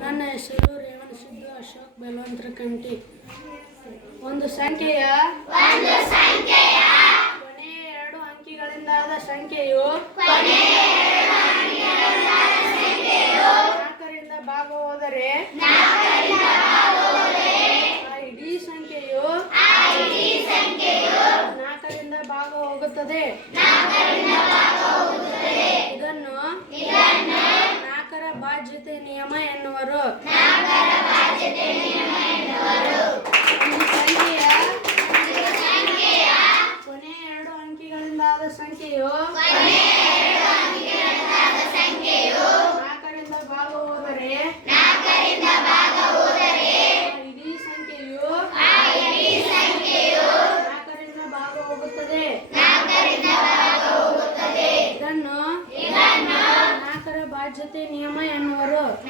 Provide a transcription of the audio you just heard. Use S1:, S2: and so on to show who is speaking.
S1: ನನ್ನ ಹೆಸರು ರೇವಣ ಸಿದ್ದು ಅಶೋಕ್ ಬೆಲವಂತರ ಕಂಟಿ ಒಂದು ಸಂಖ್ಯೆಯ ಕೊನೆಯ ಎರಡು ಅಂಕಿಗಳಿಂದಾದ ಸಂಖ್ಯೆಯು ನಾಲ್ಕರಿಂದ ಭಾಗ ಹೋದರೆ ಇಡೀ ಸಂಖ್ಯೆಯು ನಾಲ್ಕರಿಂದ ಭಾಗ ಹೋಗುತ್ತದೆ ಬಾಧ್ಯತೆ ನಿಯಮ ಎನ್ನುವರು. ಕೊನೆಯ ಎರಡು ಅಂಕಿಗಳಿಂದಾದ ಸಂಖ್ಯೆಯು. ಇಡೀ ಸಂಖ್ಯೆಯು ನಾಲ್ಕರಿಂದ ಭಾಗ ಹೋಗುತ್ತದೆ. ಜೊತೆ ನಿಯಮ ಎನ್ನುವರು.